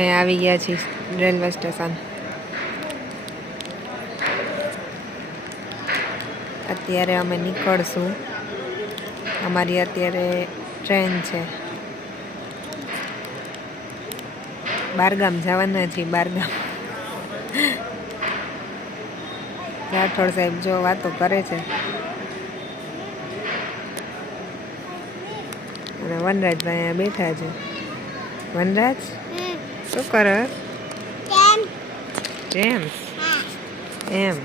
અમે આવી ગયા છીએ રેલવે સ્ટેશન. અત્યારે અમે નીકળશું. અમારી અત્યારે ટ્રેન છે. બારગામ જવાના છીએ. બારગામ. રાઠોડ સાહેબ જો વાતો કરે છે અને વનરાજભાઈ અહીંયા બેઠા છે. વનરાજ શું કરે? જેમ્સ એમ.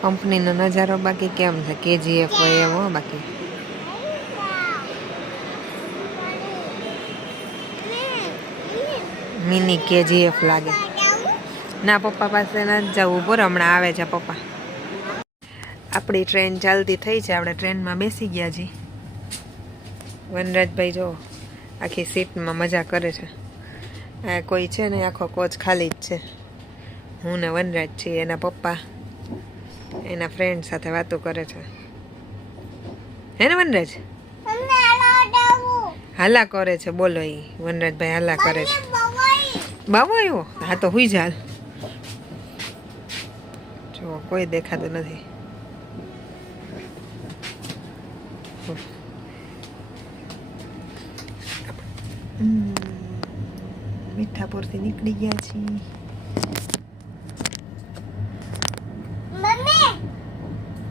કંપનીનો નજારો બાકી કેમ છે? KGF હોય એવો બાકી. મિની KGF લાગે. ના પપ્પા પાસે નથી જવું. બોર હમણાં આવે છે પપ્પા. આપણી ટ્રેન ચાલતી થઈ છે. આપણે ટ્રેનમાં બેસી ગયા છીએ. વનરાજભાઈ જો આખી સીટમાં મજા કરે છે. આ કોઈ છે ને, આખો કોચ ખાલી જ છે. હું ને વનરાજ છીએ. એના પપ્પા એના ફ્રેન્ડ સાથે વાતો કરે છે. હે ને વનરાજ? હાલા કરે છે. બોલો એ વનરાજભાઈ હાલા કરે છે. બાબો આવ્યો? હા તો હુઈ જા. જો કોઈ દેખાતું નથી. મીઠાપુરથી નીકળી ગયા છીએ.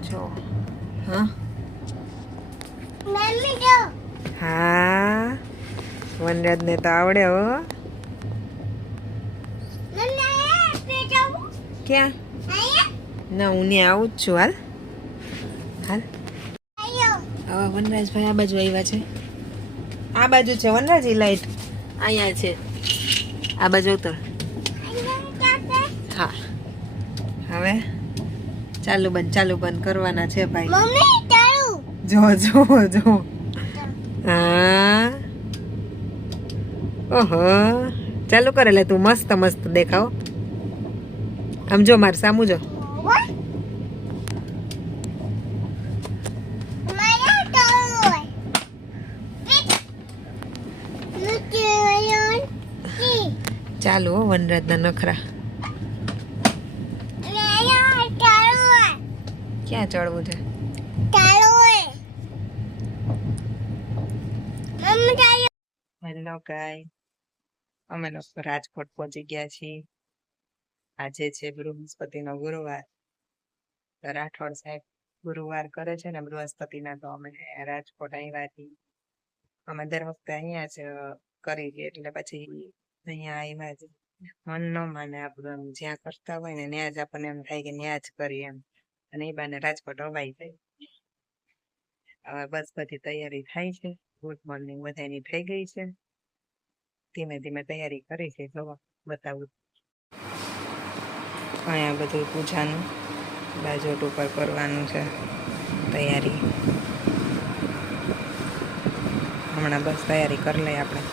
જો હા હા વનરાજને તો આવડે હો. ક્યાં? ના હું ત્યાં આવું જ છું. હાલ હાલ. હવે વનરાજભાઈ આ બાજુ આવ્યા છે. આ બાજુ છે વનરાજ. લાઈટ અહીંયા છે. આ બાજુ ઉતર. હા હવે ચાલુ બંધ કરવાના છે ભાઈ. જો જો જો. હા ઓહો ચાલુ કરે. લે તું મસ્ત મસ્ત દેખાવ. આમ જો માર સામું જો. ચાલુ હો વનરાજના નખરા. ક્યાં ચડવું છે? હેલો ગાય, અમે લોકો રાજકોટ પહોંચી ગયા છીએ. આજે છે બૃહસ્પતિનો ગુરુવાર. રાઠોડ સાહેબ ગુરુવાર કરે છે ને બૃહસ્પતિના, તો અમે રાજકોટ આવ્યા છીએ. અમે દર વખતે અહીંયા જ કરી દઈએ એટલે પછી અહીંયા આવ્યા છે. મન ન માને આપણું જ્યાં કરતા હોય ને ત્યાં જ આપણને એમ થાય કે ત્યાં જ કરીએ એમ. અને એ બાને રાજકોટ અવાઈ જાય. હવે બસ બધી તૈયારી થાય છે. ગુડ મોર્નિંગ બધાની થઈ ગઈ છે. ધીમે ધીમે તૈયારી કરી છે. જોવા બતાવું. અહીંયા બધું પૂજાનું બાજોટ ઉપર કરવાનું છે તૈયારી. હમણાં બસ તૈયારી કરી લઈએ આપણે.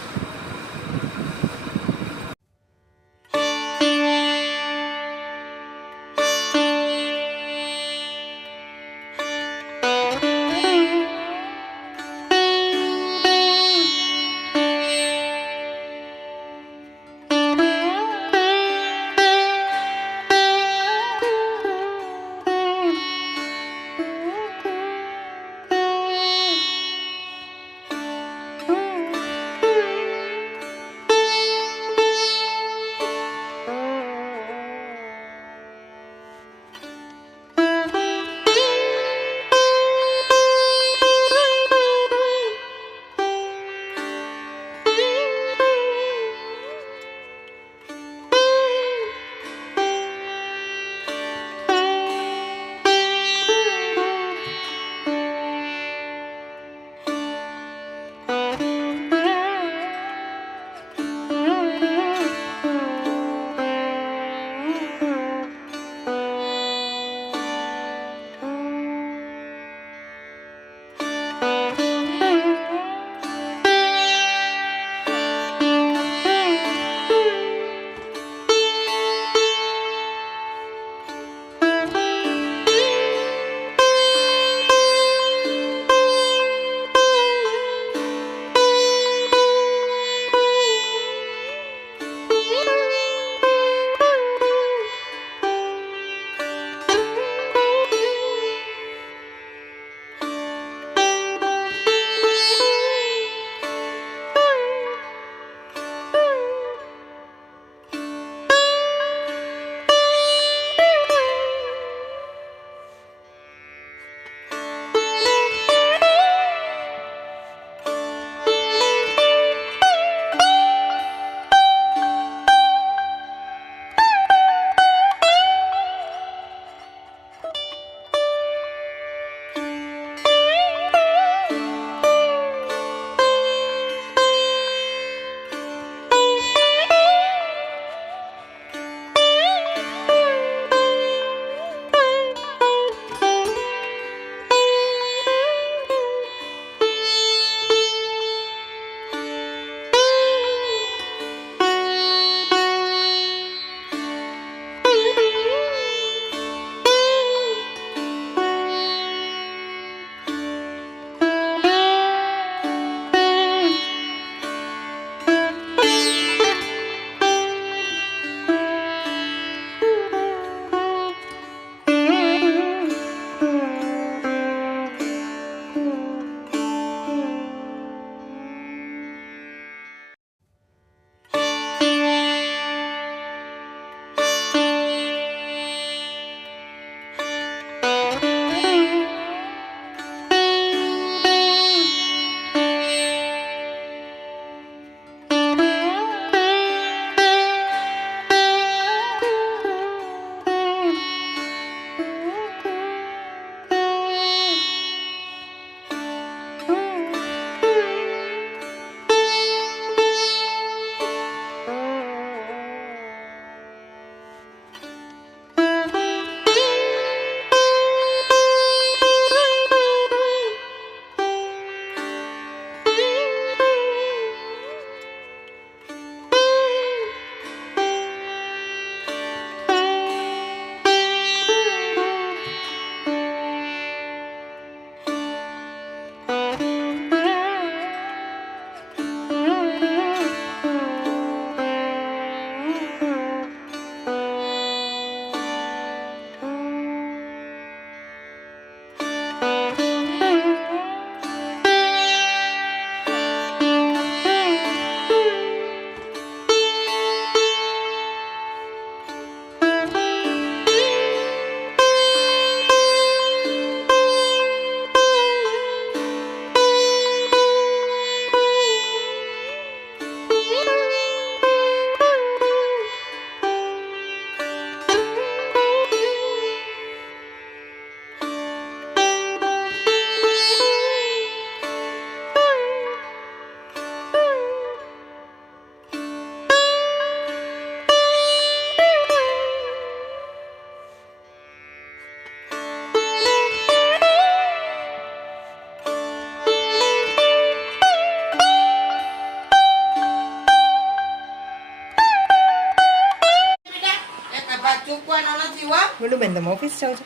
ચૂકવાનો નથી હો. ગુડુબેન તમે ઓફિસ જાઓ છો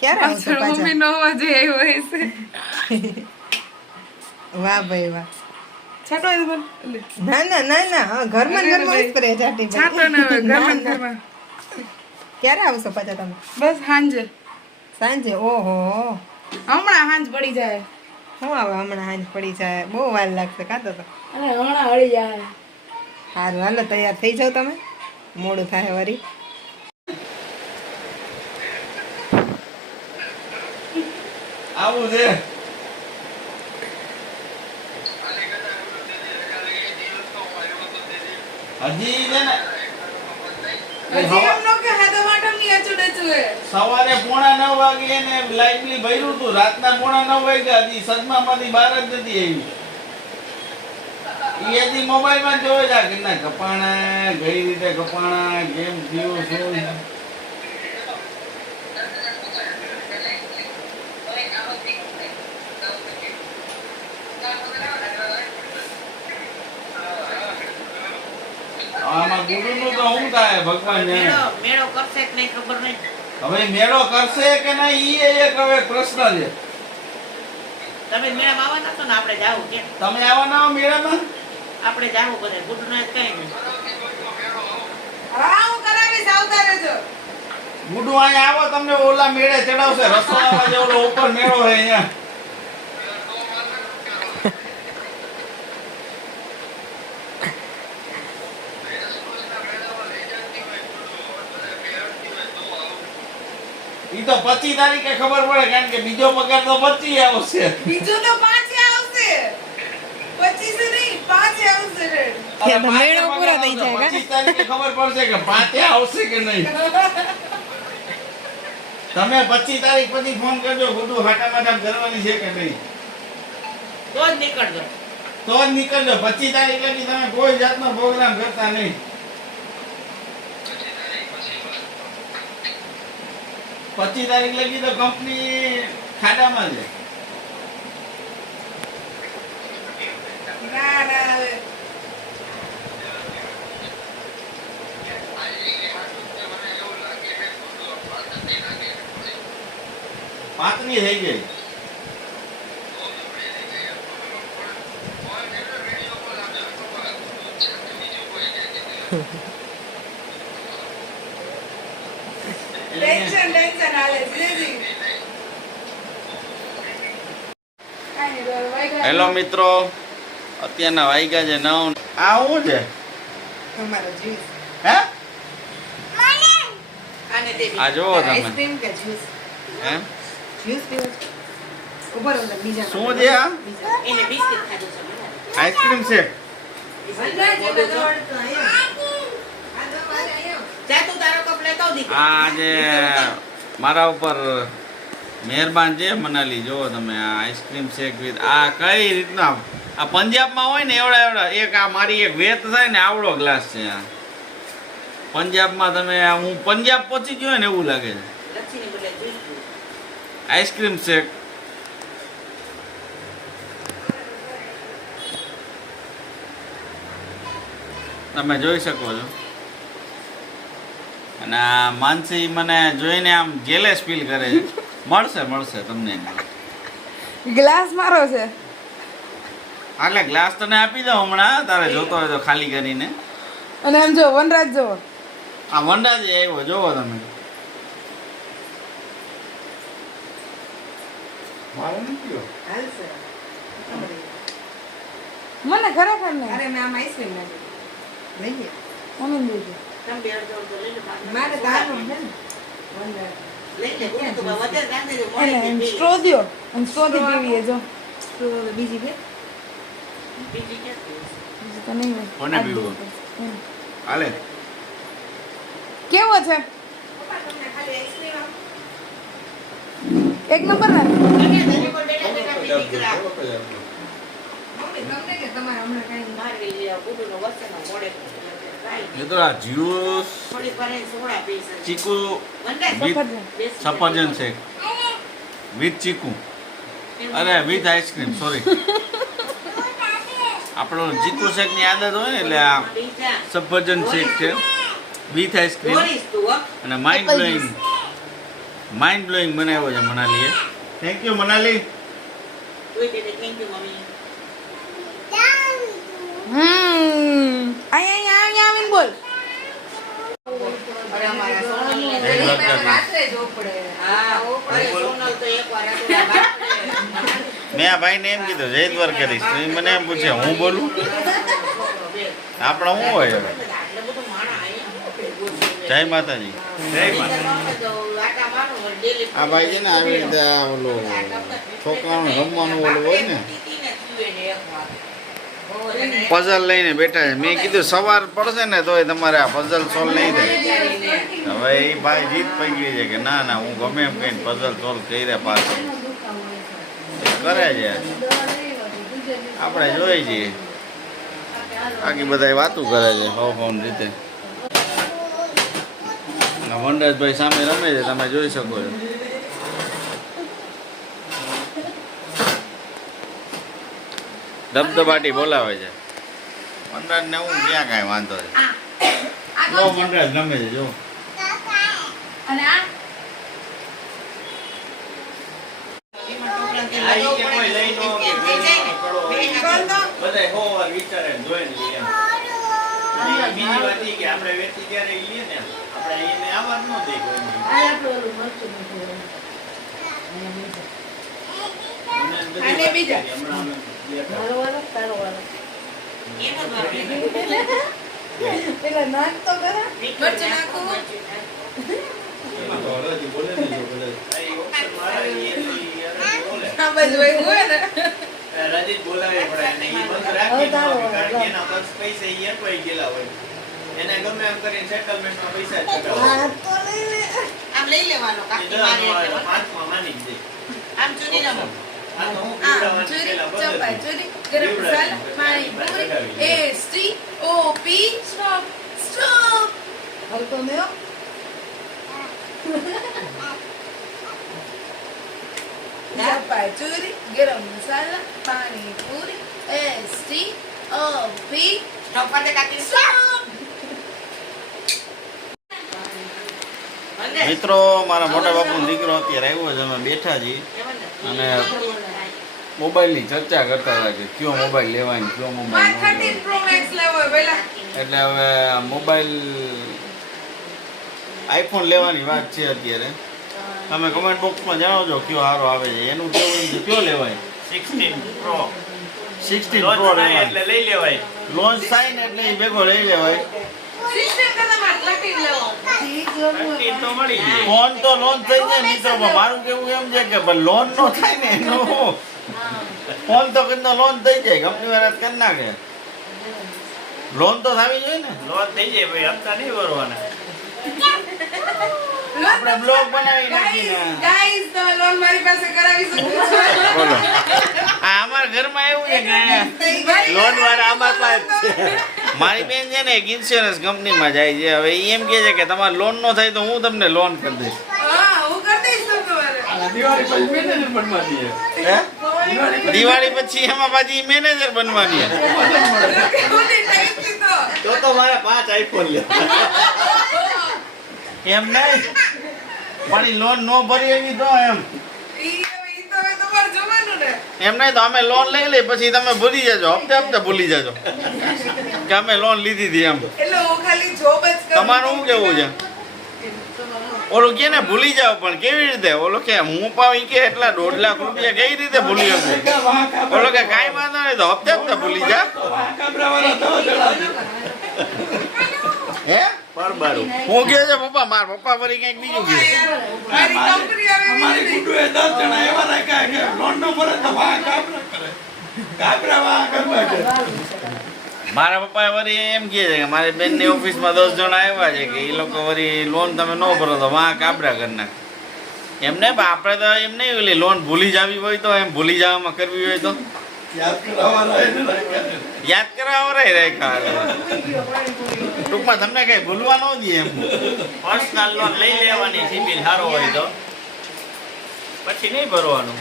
ક્યારે આવશો પાછા મમ્મી નો અવાજ આવ્યો હશે. વાહ ભાઈ વાહ છાટો એ બોલ લે. ના ના ના ના હા, ઘરમાં ને ઘરમાં સ્પ્રે ચાટી છાટો ને હવે ઘરમાં ને ઘરમાં. ક્યારે આવશો પાછા તમે બસ હાંજે સાંજે ઓહો હમણાં હાંજ પડી જાય. શું આવે હમણાં હાંજ પડી જાય બહુ વાર લાગશે કાં તો અને હમણાં હળી જાય. સારું હાલો તૈયાર થઈ જાઓ તમે મોડું થાય વરી આવું છે હજી છે ને હજી એમ નો કે હાથો માટમ ની અચુડચુ હે. સવારે 8:45 વાગે એને લાઈટ બિલ ભર્યું હતું રાતના 8:45 વાગ્યા હજી સદમામાંથી બહાર જ નથી આવી એ હજી મોબાઈલમાં જોવે છે કે ના કપાણા કઈ રીતે કપાણા કેમ થયું શું આમાં ગુરુનું તો શું થાય ભગવાન જાણે મેળો કરશે કે નહીં ખબર નહીં. હવે મેળો કરશે કે નહીં ઈ એક હવે પ્રશ્ન છે તમે મેળામાં આવવાના છો ને આપણે જાવું કેમ તમે આવવાના હો મેળામાં આપણે જાવું બધે ગુડનો જ કઈ નહીં. હા હું કરાવીશ આવતા રહેજો. ગુડુ અહીંયા આવો તમને ઓલા મેળે ચડાવશે રસોડામાં જે ઓલો ઉપર મેળો છે અહીંયા ઈ તો 25 તારીખે ખબર પડે કારણ કે બીજો પગાર તો 25 આવશે બીજું તો 5 આવશે 25 નહીં 5 આવશે રે. કે તો મેળો પૂરો થઈ જાય 25 તારીખે ખબર પડશે કે 5 આવશે કે નહીં તમે 25 તારીખ પછી ફોન કરજો ગુડુ હાટામાટા કરવાની છે કે નહીં તો જ નીકળજો. તો જ નીકળજો 25 તારીખ લગી તમે કોઈ જાતનો પ્રોગ્રામ કરતા નહીં 25 તારીખ લગી તો કંપની ખાડામાં છે ના ના હવે પાતળી થઈ ગઈ ટેન્શન હાલે જીજી. હેલો મિત્રો અત્યારના વાગ્યા છે 9 આ શું છે તમારો જ્યુસ હે આને દે આ જોવો તમે આઈસ્ક્રીમ કે જ્યુસ હે જ્યુસ પીવો છો ઉપર અંદર બીજા શું છે આ એને બિસ્કિટ ખાધું છે બધા. આઈસ્ક્રીમ છે જા તું તારો કપ લેતો આવ દીકરો. આ આજે મારા ઉપર મહેરબાન છે મનાલી જોવો તમે આ આઈસ્ક્રીમ શેક વિથ આ કઈ રીતના આ પંજાબમાં હોય ને એવડા એવડા એક આ મારી એક વેત થાય ને આવડો ગ્લાસ છે આ પંજાબમાં તમે હું પંજાબ પહોંચી ગયો ને એવું લાગે છે લચ્છીની બદલે જ્યુસ પીવું. આઈસ્ક્રીમ શેક તમે જોઈ શકો છો અને આ માનસી મને જોઈને આમ જેલેસ ફીલ કરે છે મળશે તમને ગ્લાસ મારો છે. એટલે ગ્લાસ તને આપી દઉં હમણાં તારે જોતો હોય તો ખાલી કરીને અને એમ જો વનરાજ જો આ વંડાજી આવ્યો જોવો તમે મારું નથી ગયો. હાલશે મને ખરેખર ને અરે મેં આમ આઈસ્ક્રીમ નાખી લઈએ મમ્મી દેજો. તમે બે જોડ તો લઈ લો બાકી મારે તો આનું છે ને વંડા લઈ લે ગુડુ તો વધારે રાખી દેજો. એને મોડે પી. સ્ટ્રો દ્યો અને સ્ટ્રો થી પીવીએ જો બીજી બે બીજી ક્યાં પીવું? બીજું તો નહીં હોય. કોને આ જ પીવું? દેવું પડશે. હમ. હાલે કેવો છે તમને ખાલી આઈસ્ક્રીમ આપો એક નંબર ને અને તને કોઈ બેઠા બેઠા પી દીકરા. મમ્મી તમને કે તમારે હમણાં કાંઈ મારી લે ગુડુનો વસેનો મોડે એ તો આ જ્યુસ થોડી પર સોડા પીશે. ચીકુ વનરાજ, વિથ બેસી સફરજન શેક વિથ ચીકુ અરે વિથ આઈસ્ક્રીમ સોરી આપણો ચીકુ શેક ની આદત હોય ને એટલે આ બીજા. સફરજન શેક છે વિથ આઈસ્ક્રીમ દોરીશ તું હો. અને માઇન્ડ બ્લોઈંગ બનાવ્યો છે મનાલીએ. Thank you Manali. જોઈ દે થેન્ક યુ મમ્મી. અહીંયા આવીને બોલ અરે અમારા સોનલને એક વખત રાત્રે જ ઉપડે હા અરે સોનલ તો એકવાર આટલા બાપરે. મેં આ ભાઈને એમ કીધું જય દ્વારકાધીશ તો એ મને એમ પૂછે હું બોલું આપણે શું હોય હવે. આટલું બધું માણા અહીંયા ભેગું છે. જય માતાજી. જય માતાજી. તો આટા મારો ડેલી આ ભાઈ છે ને આવી રીતે આ ઓલું છોકરાઓને રમવાનું ઓલું હોય ને પઝલ લઈને બેઠા છે. મેં કીધું સવાર પડશે ને તોય તમારે આ પઝલ સોલ્વ નહીં થાય. હવે એ ભાઈ જીત પડી ગઈ છે કે ના ના હું ગમે એમ કહીને પઝલ સોલ્વ કરી રહ્યા પાછું કરે છે. આપણે જોઈ છીએ બાકી બધા વાતું કરે છે હવ રીતે. વનરાજભાઈ સામે રમે છે તમે જોઈ શકો છો. ધબધબાટી બોલાવે છે. વનરાજ ને હું ક્યાં કાંઈ વાંધો છે. જો વનરાજ રમે છે જો. અને આ પેલા નાક તો કરા મરચું નાખું આ બાજુ હોય ને રજીત બોલાવે પડે અને ઈ બંધ રાખી ન હોય કારણ કે એના પર્સ પૈસા ઈ અટવાઈ ગયેલા હોય. એને ગમે એમ કરીને સેટલમેન્ટમાં પૈસા જ ચડાવે. આ તો લઈ લે આમ લઈ લેવાનો કાકી મારે એટલે બસ. પાંચમાં માની જ દે. આમ ચૂની રમો. આ તો હું આ પીવડાવવાની ચોરી પહેલા ચપાઈ પદ્ધતિ. ચોરી ગરમ મસાલા પાણી પૂરી STOP સ્ટોપ સ્ટોપ હલતો ને ચપાઈ ચોરી ગરમ મસાલા પાણી પૂરી STOP સ્ટોપ પર દે કાકી. સ્ટોપ બંધ. મિત્રો મારા મોટા બાપુનો દીકરો અત્યારે આવ્યો છે. અમે બેઠા છીએ અને મોબાઈલની ચર્ચા કરતા હતા કે કયો મોબાઈલ લેવાય ને કયો મોબાઈલ ન 13 લેવાય. Pro Max લેવો હોય પેલા એટલે હવે મોબાઈલ આઈફોન લેવાની વાત છે અત્યારે. તમે કમેન્ટ બોક્સમાં જણાવજો કયો સારો આવે છે. એનું કેવું એમ છે કયો લેવાય. 16 Pro 16 Pro લેવાય. એટલે લઈ લેવાય. લોન્ચ થાય ને એટલે એ ભેગો લઈ લેવાય. સિસ્ટમ કરતા મારે 13 લેવો 13 તો મળી જાય. ફોન તો લોન્ચ થઈ જાય મિત્રો પણ મારું કેવું એમ છે કે લોન નો થાય ને એનું ફોન તો કદનો લોન થઈ જાય કંપની વાળા કરી નાખે. લોન તો થવી જોઈએ ને. લોન થઈ જાય ભાઈ, હપ્તા નહીં ભરવાના. આપણે બ્લોગ બનાવી નાખીને ગાઈસ તમે લોન મારી પાસે કરાવી શકો છો બોલો. આ અમારા ઘરમાં એવું છે કે લોન વાળા આમાં પાસે છે. મારી બેન છે ને એક ઇન્સ્યોરન્સ કંપનીમાં જાય છે. હવે ઈ એમ કહે છે કે તમારે લોન નો થાય તો હું તમને લોન કરી દઈશ. હા હું કરી દઈશ તો તમારે હે? દિવાળી પછી એમાં પાછી મેનેજર બનવાની છે. કોની ટાઈપ લીધો તો મારે 5 iPhone લેવા. એમ નહીં પણ ઈ લોન નો ભરી એવી તો એમ ઈ તો હવે તમારે જોવાનું ને એમ નહીં તો અમે લોન લઈ લઈ પછી તમે ભૂલી જજો. હપ્તે હપ્તે ભૂલી જજો કે અમે લોન લીધી હતી એમ. એટલે હું ખાલી જોબ જ કરું તમારું શું કેવું છે? ઓલું કે ને ભૂલી જાવ પણ કેવી રીતે? ઓલો કે હું પાવી કે એટલા 2.5 લાખ રૂપિયા કઈ રીતે ભૂલી શકું? ઓલો કે કાંઈ વાંધો નહીં તો હપ્તે હપ્તે ભૂલી જા. હે પરબારું. હું કે છે પપ્પા માર પપ્પા ફરી કંઈક બીજું કે મારી કંપની આવી બીજી મારા પપ્પા વળી એમ કહે છે કે મારી બેનની ઓફિસમાં 10 જણા આવ્યા છે કે એ લોકો વળી લોન તમે ન ભરો તો વાં કાબરા કરી નાખે. એમ નહીં પણ આપણે તો એમ નહીં ઓલી લોન ભૂલી જવી હોય તો એમ ભૂલી જવામાં કરવી હોય તો યાદ કરાવવા રાખ્યા. ટૂંકમાં તમને કઈ ભૂલવા ન દે એમ. પર્સનલ લોન લઈ લેવાની, સિબિલ સારો હોય તો પછી નહીં ભરવાનું.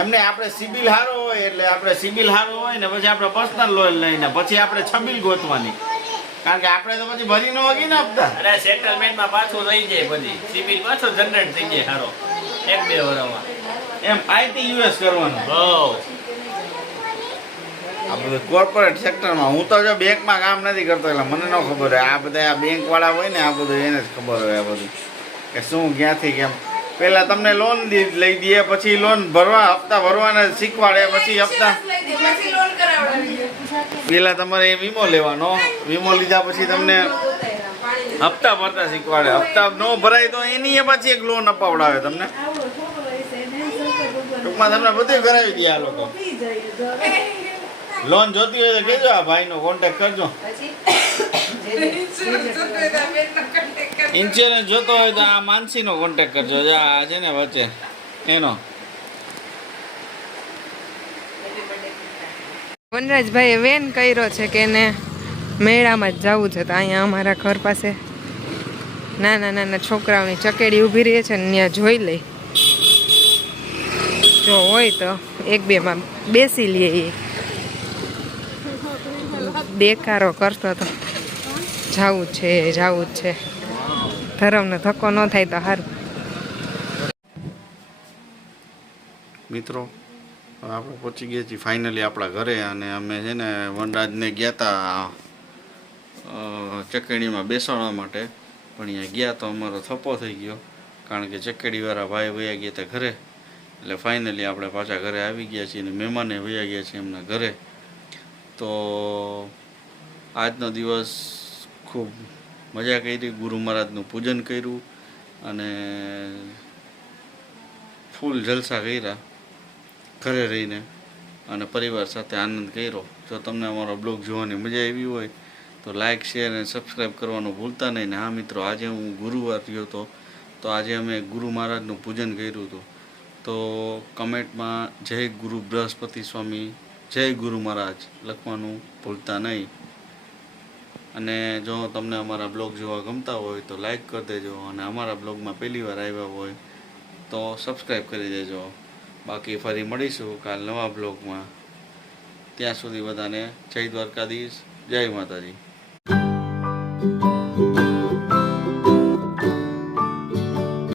એમને આપણે સિબિલ સારો હોય એટલે આપણે સિબિલ સારો હોય ને પછી આપણે પર્સનલ લોન લઈને પછી આપણે છબીલ ગોતવાની. કારણ કે આપણે તો પછી ભરી ન વાગી ને હપ્તા. અને સેટલમેન્ટમાં પાછું થઈ જાય બધી સિબિલ પાછો જનરેટ થઈ જાય સારો 1-2 વર્ષમાં એમ ITUS કરવાનું. બહુ આ બધું કોર્પોરેટ સેક્ટરમાં. હું તો જો બેંકમાં કામ નથી કરતો એટલે મને ન ખબર હોય. આ બધા આ બેંક વાળા હોય ને આ બધું એને જ ખબર હોય આ બધું કે શું ક્યાંથી કેમ. પેલા તમને લોન લઈ દે, પછી લોન ભરવા હપ્તા ભરવાના શીખવાડે, પછી હપ્તા પછી લોન કરાવડાવી. પેલા તમારે વીમો લેવાનો, વીમો લીધા પછી તમને હપ્તા ભરતા શીખવાડે. હપ્તા ન ભરાય તો એની પાછી એક લોન અપાવડાવે તમને. ટૂંકમાં તમને બધું કરાવી દે આ લોકો. લોન જોતી હોય તો કહેજો, આ ભાઈનો કોન્ટેક્ટ કરજો. ઇન્સ્યોરન્સ જોતો હોય તો આ માનસીનો કોન્ટેક્ટ કરજો. જે આ છે ને વચ્ચે એનો. વનરાજભાઈએ વેન કર્યો છે કે એને મેળામાં જ જવું છે. તો અહીંયા અમારા ઘર પાસે નાના નાના છોકરાઓની ચકેડી ઊભી રહી છે ને ત્યાં જોઈ લઈ. જો હોય તો 1-2માં બેસી લઈએ. દેખારો કરતો તો જાવું જ છે. ધરમને ધક્કો ન થાય તો સારું. મિત્રો આપણે પહોંચી ગયા છીએ ફાઇનલી આપણા ઘરે. અને અમે છે ને વનરાજને ગયા હતા ચકેડીમાં બેસાડવા માટે, પણ અહીંયા ગયા તો અમારો થપ્પો થઈ ગયો કારણ કે ચકેડીવાળા ભાઈ વયા ગયા હતા ઘરે. એટલે ફાઇનલી આપણે પાછા ઘરે આવી ગયા છીએ અને મહેમાને વયા ગયા છીએ એમના ઘરે. તો આજનો દિવસ ખૂબ મજા કરી. ગુરુ મહારાજનું પૂજન કર્યું અને ફૂલ જલસા કર્યા ઘરે રહીને અને પરિવાર સાથે આનંદ કર્યો. જો તમને અમારો બ્લોગ જોવાની મજા આવી હોય તો લાઇક, શેર અને સબસ્ક્રાઈબ કરવાનું ભૂલતા નહીં. ને હા મિત્રો, આજે હું ગુરુવાર રહ્યો હતો તો આજે અમે ગુરુ મહારાજનું પૂજન કર્યું હતું. તો કમેન્ટમાં જય ગુરુ બૃહસ્પતિ સ્વામી, જય ગુરુ મહારાજ લખવાનું ભૂલતા નહીં. અને જો તમને અમારા બ્લોગ જોવા ગમતા હોય તો લાઈક કરી દેજો, અને અમારા બ્લોગમાં પહેલી વાર આવ્યા હોય તો સબસ્ક્રાઈબ કરી દેજો. બાકી ફરી મળીશું કાલ નવા બ્લોગમાં. ત્યાં સુધી બધાને જય દ્વારકાધીશ, જય માતાજી.